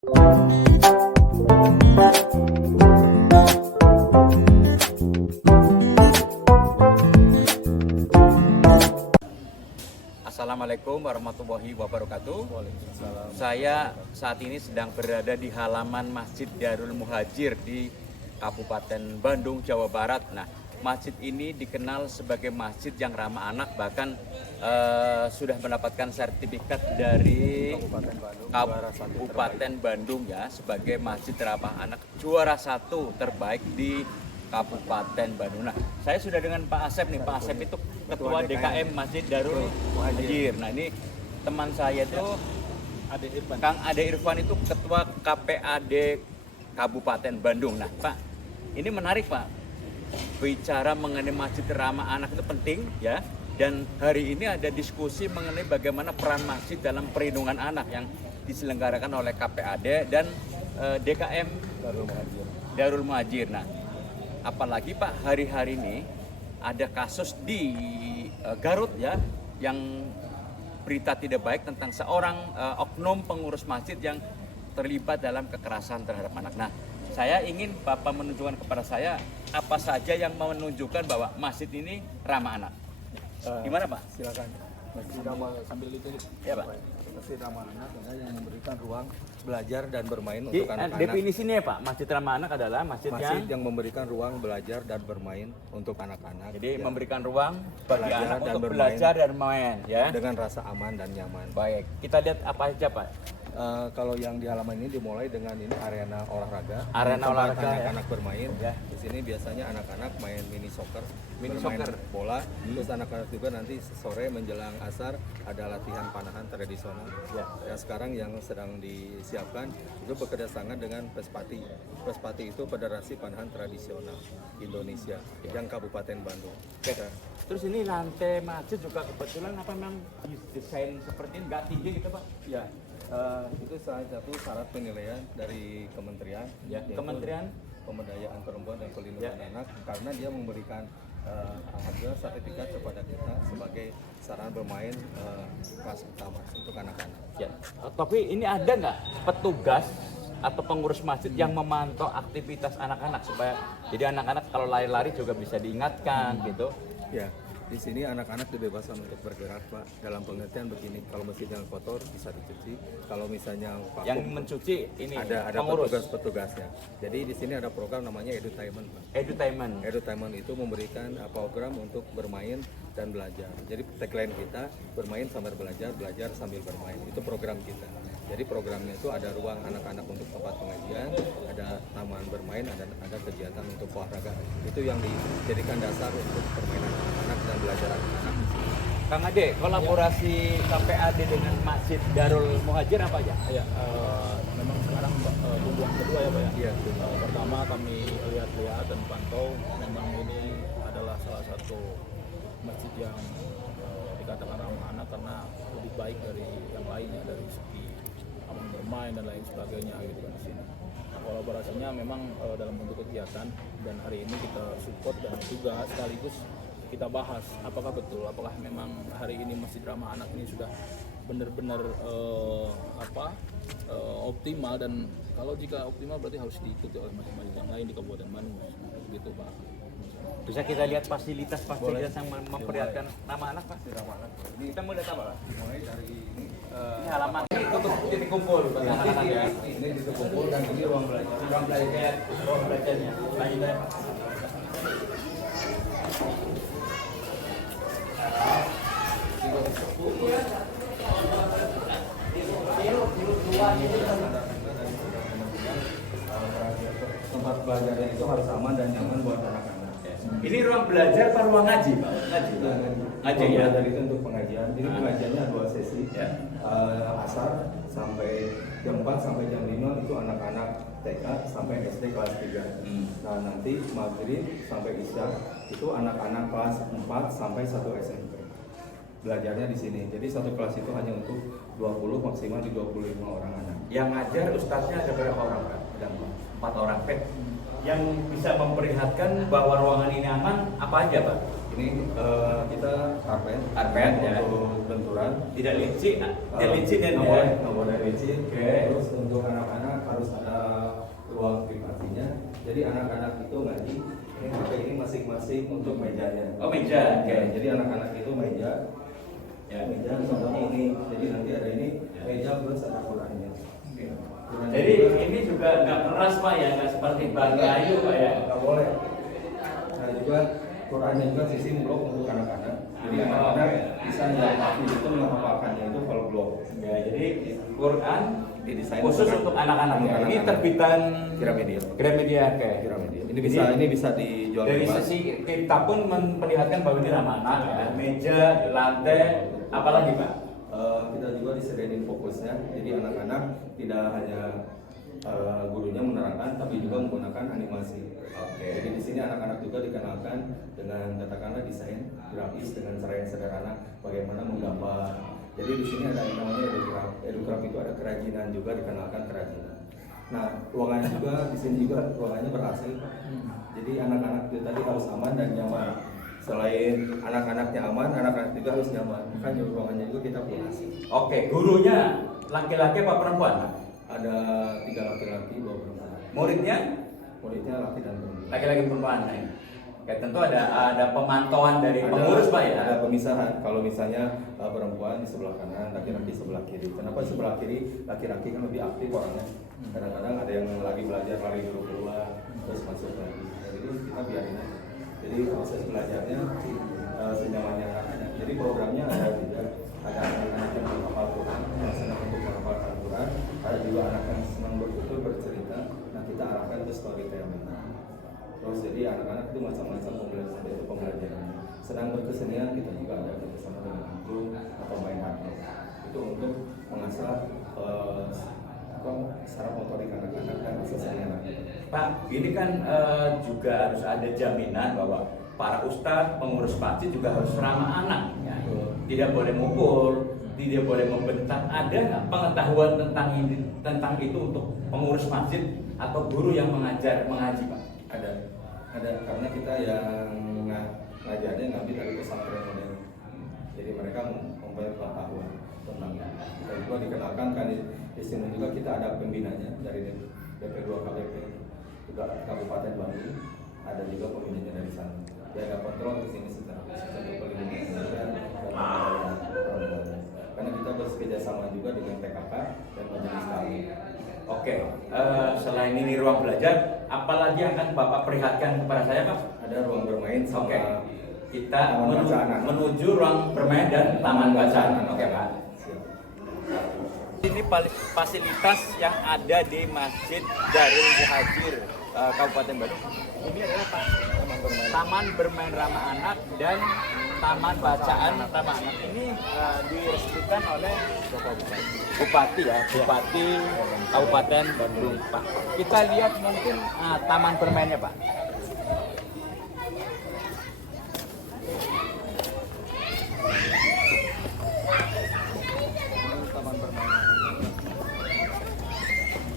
Assalamualaikum warahmatullahi wabarakatuh. Saya saat ini sedang berada di halaman Masjid Darul Muhajir di Kabupaten Bandung, Jawa Barat. Nah, masjid ini dikenal sebagai masjid yang ramah anak, bahkan sudah mendapatkan sertifikat dari Kabupaten Bandung ya sebagai masjid ramah anak juara 1 terbaik di Kabupaten Bandung. Nah, saya sudah dengan Pak Asep nih. Pak Asep itu Ketua DKM Masjid Darul Muhajir. Nah, ini teman saya itu Kang Ade Irfan itu Ketua KPAD Kabupaten Bandung. Nah, Pak, ini menarik Pak. Bicara mengenai masjid ramah anak itu penting ya. Dan hari ini ada diskusi mengenai bagaimana peran masjid dalam perlindungan anak yang diselenggarakan oleh KPAD dan DKM Darul Muhajir. Nah, apalagi Pak, hari-hari ini ada kasus di Garut ya, yang berita tidak baik tentang seorang oknum pengurus masjid yang terlibat dalam kekerasan terhadap anak. Nah, saya ingin Bapak menunjukkan kepada saya apa saja yang menunjukkan bahwa masjid ini ramah anak. Gimana Pak? Silakan. Masjid ramah sambil itu. Ya Pak. Masjid ramah anak adalah yang memberikan ruang belajar dan bermain untuk anak-anak. Definisinya ya Pak, masjid ramah anak adalah masjid yang memberikan ruang belajar dan bermain untuk anak-anak. Jadi memberikan ruang bagi Belajar anak dan untuk bermain. belajar dan main ya. Dengan rasa aman dan nyaman. Baik, kita lihat apa aja Pak. Kalau yang di halaman ini dimulai dengan ini arena olahraga. Arena tempat olahraga, anak-anak bermain. Ya. Di sini biasanya anak-anak main mini soccer, Mini bermain soccer. bola. Terus anak-anak juga nanti sore menjelang asar ada latihan panahan tradisional. Ya. Ya, sekarang yang sedang disiapkan itu bekerja sama dengan Pespati. Pespati itu Federasi Panahan Tradisional Indonesia yang Kabupaten Bandung. Oke. Terus ini lantai masjid juga kebetulan apa memang desain seperti ini nggak tinggi gitu Pak? Ya. Itu salah satu syarat penilaian dari kementerian, Ya, yaitu Kementerian Pemberdayaan Perempuan dan Perlindungan Anak, karena dia memberikan alhamdulillah sertifikat kepada kita sebagai sarana bermain kelas utama untuk anak-anak. ya. Tapi ini ada nggak petugas atau pengurus masjid yang memantau aktivitas anak-anak supaya jadi anak-anak kalau lari-lari juga bisa diingatkan gitu? Ya, di sini anak-anak dibebaskan untuk bergerak, Pak. Dalam pengertian begini, kalau mesin yang kotor bisa dicuci. Kalau misalnya vakum, Yang mencuci ini ada pengurus petugas-petugasnya. Jadi di sini ada program namanya Edutainment, Pak. edutainment. Edutainment itu memberikan program untuk bermain dan belajar. Jadi tagline kita bermain sambil belajar, belajar sambil bermain. Itu program kita. Jadi programnya itu ada ruang anak-anak untuk tempat pengajian, ada taman bermain, ada kegiatan untuk olahraga. Itu yang dijadikan dasar untuk permainan anak-anak dan belajar anak-anak. Kang Ade, kolaborasi KPAD dengan Masjid Darul Muhajir apa aja? Ya, memang sekarang tujuan kedua ya Pak ya. Iya, Pertama kami lihat-lihat dan pantau, memang ini adalah salah satu masjid yang dikatakan ramah anak karena lebih baik dari yang lainnya dari segi aman bermain dan lain sebagainya gitu kan di sini. Nah, kolaborasinya memang dalam bentuk kegiatan dan hari ini kita support dan juga sekaligus kita bahas apakah betul, apakah memang hari ini Masjid Ramah Anak ini sudah benar-benar optimal, dan kalau jika optimal berarti harus diikuti oleh masjid-masjid yang lain di Kabupaten Bandung gitu Pak. Bisa kita lihat fasilitas-fasilitas yang memperlihatkan nama anak Pak? Ramah anak. Kita mau lihat apa Pak? Mulai dari ini. Ini halaman ini untuk titik kumpul bagi anak-anak ya. Ini titik kumpul dan ini ruang belajar. Ruang belajarnya. Lanjut. Tempat belajarnya itu harus aman dan nyaman buat anak-anak. Ini ruang belajar apa ruang ngaji Pak? Ngaji. Ngaji ya. Belajar itu untuk pengajian. Jadi pengajiannya 2 sesi. Ya. Asar sampai jam 4 sampai jam 5 itu anak-anak TK sampai SD kelas 3. Nah, nanti maghrib sampai isya itu anak-anak kelas 4 sampai 1 SMP. Belajarnya di sini. Jadi satu kelas itu hanya untuk 20, maksimal di 25 orang anak. Yang ngajar ustadznya ada berapa orang Pak? Ada 4 orang Pak. Yang bisa memperlihatkan bahwa ruangan ini aman apa aja Pak? Ini kita karpet ya. untuk benturan. Tidak licin, tidak licin dan nggak boleh licin. Oke. Terus untuk anak-anak Jadi anak-anak itu ngaji, ini pakai ini masing-masing untuk mejanya. Oh, meja. Oke. Jadi anak-anak itu meja, Ya. meja contohnya ini. Jadi nanti ada ini meja plus ada Qurannya. Qurannya Jadi juga- ini juga nggak keras Pak ya, nggak seperti bak kayu Pak ya. nggak boleh. Nah juga Qurannya juga sistem blok untuk anak-anak. Jadi anak-anak bisa yang kaki itu menghafalkannya itu full blok. Ya, jadi Quran Didesain khusus untuk anak-anak ya. Ini terbitan Gramedia. Gramedia oke. Gramedia. Ini bisa dijual Dari bebas. sisi kita pun memperlihatkan bahwa ini ramah anak ya. Meja, lantai, apalagi Pak? Kita juga disediain fokusnya, jadi anak-anak tidak hanya gurunya menerangkan, tapi juga menggunakan animasi. Oke. Jadi di sini anak-anak juga dikenalkan dengan katakanlah desain grafis dengan cara yang sederhana, bagaimana menggambar. Jadi di sini ada yang namanya educraft. Educraft itu ada kerajinan juga, dikenalkan kerajinan. Nah, ruangannya juga di sini juga ruangannya ber-AC. Jadi anak-anak itu tadi harus aman dan nyaman. Selain anak-anaknya aman, anak-anak juga harus nyaman. Makanya ruangannya juga kita full AC. Oke, gurunya laki-laki apa perempuan Pak? Ada 3 laki-laki, 2 perempuan. Muridnya Muridnya laki dan perempuan. laki-laki perempuan. Nah, ya tentu ada pemantauan dari Ada- pengurus Pak ya. Ada pemisahan. Kalau misalnya perempuan di sebelah kanan, laki-laki sebelah kiri. Kenapa sebelah kiri? Laki-laki kan lebih aktif orangnya. Kadang-kadang ada yang lagi belajar lari dulu keluar, terus masuk lagi. Jadi kita biarin aja. Jadi proses belajarnya senyamannya anak-anak. Jadi programnya ada juga. Ada anak-anak yang menghafal Quran, yang senang untuk menghafalkan Quran. Ada juga anak yang senang bertutur bercerita. Nah kita arahkan ke storytelling. Terus jadi anak-anak itu macam-macam pembelajaran. Senang berkesenian kita juga ada kerjasama dengan angklung atau main hardrock. Itu untuk mengasah saraf motorik anak-anak dan kesenian. Pak, ini kan juga harus ada jaminan bahwa para ustadz, pengurus masjid juga harus ramah anak. Ya. Tidak boleh mukul, tidak boleh membentak. Ada nggak pengetahuan tentang itu untuk pengurus masjid atau guru yang mengaji Pak? Ada karena kita yang ngajarnya ngambil dari pesantren modern. Jadi mereka mempunyai pengetahuan tentang itu. Kita juga dikenalkan kan di sini juga kita ada pembinanya dari BP2 KBP juga Kabupaten Bandung. Ada juga pembinanya dari sana. Dia ada kontrol di sini secara khusus untuk pelindungan dan karena kita bekerja sama juga dengan PKK dan Majelis Taklim. Oke, selain ini ruang belajar, apalagi yang akan Bapak perlihatkan kepada saya Pak? Ada ruang bermain sama Oke, kita taman bacaan. menuju ruang bermain dan taman bacaan. Oke Pak. Ini fasilitas yang ada di Masjid Darul Muhajir Kabupaten Bandung. Ini adalah taman bermain ramah anak dan taman bacaan ramah anak. Ini diresmikan oleh Bupati ya, Bupati Kabupaten Bandung Pak. Kita lihat mungkin taman bermainnya Pak.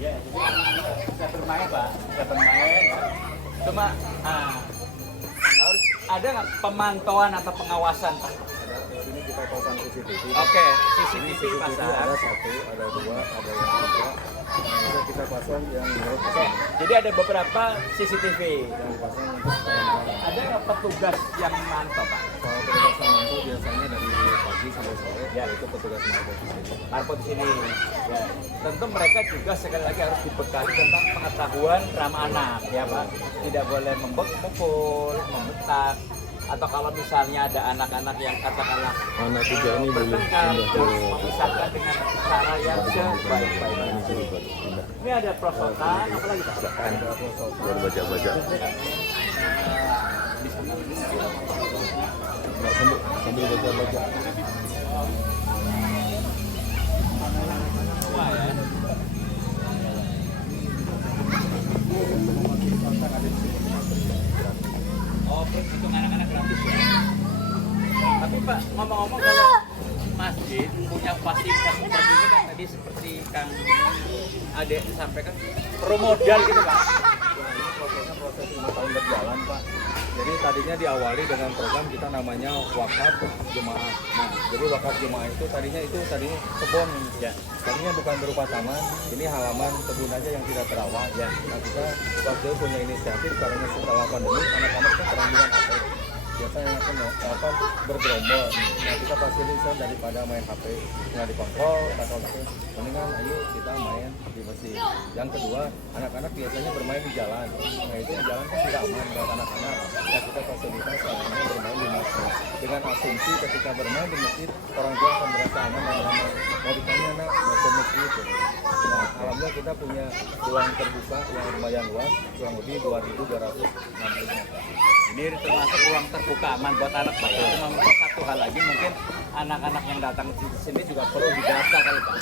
Ya, bisa bermain Pak, bisa bermain. Ya. Cuma harus ada nggak pemantauan atau pengawasan Pak? Di sini kita pasang CCTV. Oke, CCTV pasang. Ada 1, ada 2, ada yang 3. Ada kita pasang yang menurut Oke, jadi ada beberapa CCTV. yang dipasang untuk kawan-kawan. Ada nggak petugas yang mantau Pak? Kalau petugas mantau biasanya dari pagi sampai sore, Ya. itu petugas mantau di sini. Marpot sini. Ya, tentu mereka juga sekali lagi harus dibekali tentang pengetahuan ramah anak, ya Pak. Tidak boleh memukul, membentak, atau kalau misalnya ada anak-anak yang katakanlah Anak 3 ini boleh bertengkar, pindah ke terus memisahkan dengan cara yang sebaik-baiknya. Ini ada prosotan, apa lagi Pak? biar baca-baca. Sambil baca-baca. Semua ya. Oh, untuk anak-anak gratis ya. Tapi Pak, ngomong-ngomong kalau masjid punya fasilitas seperti ini kan tadi seperti Kang Ade sampaikan pro modal gitu Pak. Prosesnya proses 5 tahun berjalan Pak. Jadi tadinya diawali dengan program kita namanya wakaf jemaah. Nah, jadi wakaf jemaah itu tadinya kebun. Ya. Tadinya bukan berupa taman, ini halaman kebun aja yang tidak terawat. Ya. Nah, kita waktu itu punya inisiatif karena setelah pandemi anak-anak kan peranggulan apa? Biasanya bergerombol. Nah, kita fasilitas daripada main HP nggak di kontrol atau gitu, mendingan ayo kita main di masjid. Yang kedua, anak-anak biasanya bermain di jalan. Nah, itu di jalan kan tidak aman buat anak-anak. Nah, kita fasilitas anak-anak bermain di masjid. Dengan asumsi ketika bermain di masjid, orang tua akan merasa aman dan nyaman. Mau ditanya anak mau ke masjid. Gitu. Nah, alhamdulillah kita punya ruang terbuka yang lumayan luas, kurang lebih 2.260 meter. Ini termasuk ruang terbuka aman buat anak Pak. Cuma mungkin satu hal lagi, mungkin anak-anak yang datang ke sini juga perlu didata kali Pak.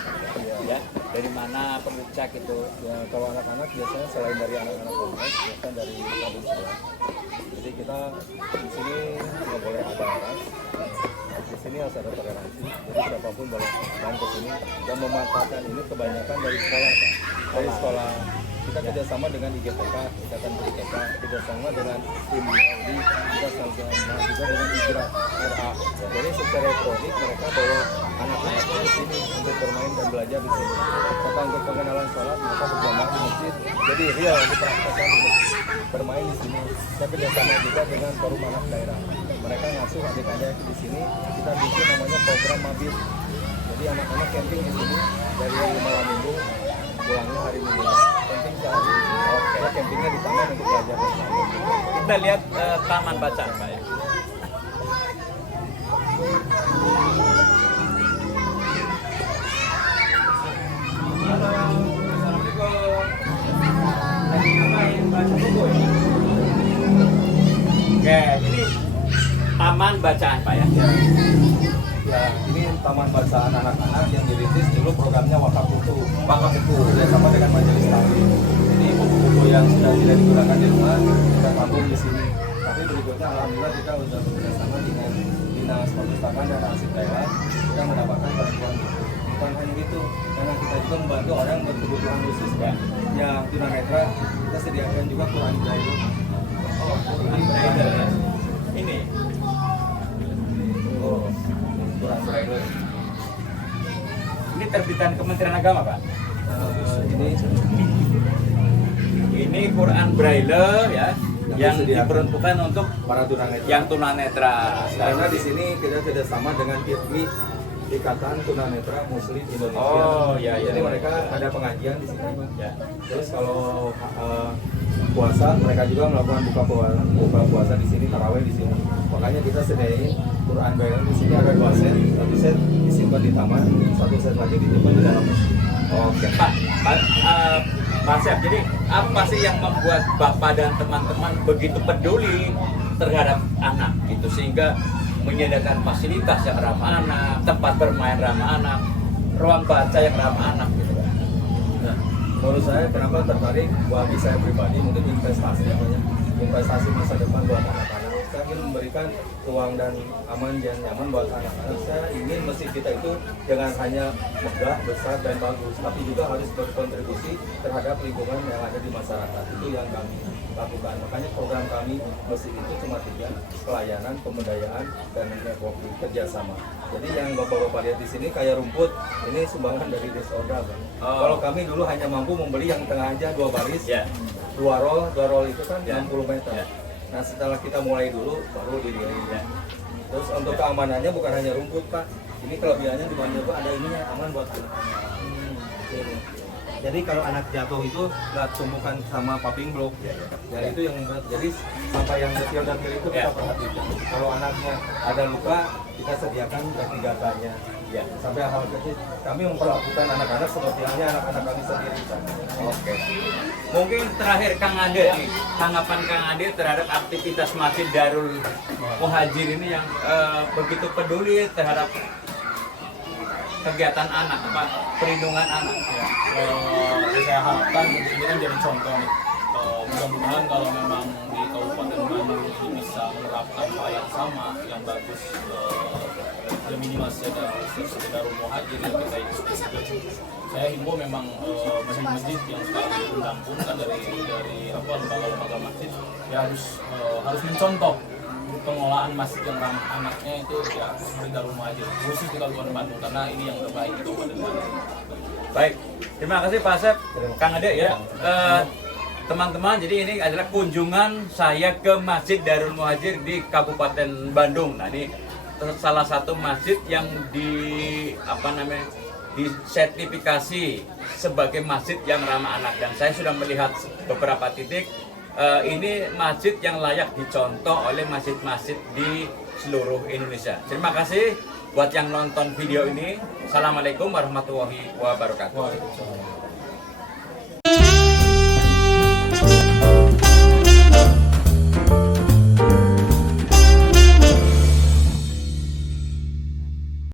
Ya, dari mana perlu cek itu. Ya, kalau anak-anak biasanya selain dari anak-anak kompleks, biasanya dari kampung sebelah. Jadi kita di sini nggak boleh ada ras. Di sini harus ada toleransi. Jadi siapapun boleh main ke sini. Dan memanfaatkan ini kebanyakan dari sekolah, Pak. Dari sekolah. Kita kerjasama dengan IGTK, Ikatan Guru TK, kerjasama dengan tim Audi, kita sama juga dengan IGRA RA. Jadi secara elektronik mereka bawa anak-anaknya di sini untuk bermain dan belajar di sini. Serta untuk pengenalan sholat mereka berjamaah di masjid. Jadi real dipraktekkan di masjid. Bermain di sini. Kita kerjasama juga dengan forum anak daerah. Mereka ngasuh adik-adik di sini. Kita bikin namanya program Mabit. Jadi anak-anak camping di sini dari malam minggu pulangnya hari Minggu. Camping sehari di sini. Ya, campingnya di taman untuk belajar. Kita lihat taman bacaan Pak ya. Oke, ini taman bacaan Pak ya. Ya, ini taman bacaan anak-anak yang dirintis dulu programnya wakaf buku ya sama dengan majelis taklim. Jadi buku-buku yang sudah tidak digunakan di rumah kita tampung di sini. Tapi berikutnya alhamdulillah kita sudah bekerjasama dengan dinas perpustakaan dan arsip daerah, kita mendapatkan bantuan buku. Bukan hanya itu, karena kita juga membantu orang berkebutuhan khusus ya. Yang tunanetra kita sediakan juga Quran Braille. Quran Braille. Ini. Oh. Quran Braille. Ini terbitan Kementerian Agama Pak. Ini Quran Braille ya, yang diperuntukkan untuk para tunanetra. Yang tunanetra. Karena di sini kita kerjasama dengan ITMI, Ikatan Tunanetra Muslim Indonesia. Oh iya iya. Jadi mereka ada pengajian di sini. Ya. Terus kalau puasa mereka juga melakukan buka puasa di sini, tarawih di sini. Makanya kita sediain Quran Braille di sini ada 2 set, satu set disimpan di taman, satu set lagi disimpan di dalam masjid. Oke Pak Chef, jadi apa sih yang membuat Bapak dan teman-teman begitu peduli terhadap anak gitu sehingga menyediakan fasilitas yang ramah anak, tempat bermain ramah anak, ruang baca yang ramah anak gitu kan? Nah, menurut saya kenapa tertarik bagi saya pribadi mungkin investasi masa depan buat anak-anak. Saya ingin memberikan ruang dan aman dan nyaman buat anak-anak. Saya ingin masjid kita itu jangan hanya megah, besar dan bagus, tapi juga harus berkontribusi terhadap lingkungan yang ada di masyarakat. Itu yang kami lakukan. Makanya program kami masjid itu cuma 3: pelayanan, pemberdayaan, dan networking kerjasama. Jadi yang bapak-bapak lihat di sini kayak rumput, ini sumbangan dari Desorda, Bang. Kalau kami dulu hanya mampu membeli yang tengah aja 2 baris, 2 roll itu kan 60 meter. Nah setelah kita mulai dulu baru didiriin. Terus untuk keamanannya bukan hanya rumput Pak, ini kelebihannya di mana Pak ada ininya aman buat anak. Jadi kalau anak jatuh itu nggak tumpukan sama popping block, ya itu yang jadi sampai yang detil-detil itu kita perhatikan. Kalau anaknya ada luka kita sediakan vertigatanya. Ya, sampai hal kecil kami memperlakukan anak-anak seperti halnya anak-anak kami sendiri. Oke. Mungkin terakhir Kang Ade nih, tanggapan Kang Ade terhadap aktivitas Masjid Darul Muhajir ini yang begitu peduli terhadap kegiatan anak, perlindungan anak. Ya, saya harapkan ini kan jadi contoh nih. Mudah-mudahan kalau memang di Kabupaten Bandung ini bisa bisa menerapkan hal yang sama, yang bagus, ya minimal sekedar muhajir yang kita itu. Saya himbau memang masjid-masjid yang sekarang diundang pun kan dari lembaga-lembaga masjid ya harus mencontoh pengelolaan masjid yang ramah anaknya itu ya seperti Darul Muhajir, khusus di Kabupaten Bandung karena ini yang terbaik di Kabupaten Bandung. Baik, terima kasih Pak Asep, Kang Ade ya. Teman-teman, jadi ini adalah kunjungan saya ke Masjid Darul Muhajir di Kabupaten Bandung. Nah, ini salah satu masjid yang disertifikasi sebagai masjid yang ramah anak, dan saya sudah melihat beberapa titik. Ini masjid yang layak dicontoh oleh masjid-masjid di seluruh Indonesia. Terima kasih buat yang nonton video ini. Assalamualaikum warahmatullahi wabarakatuh.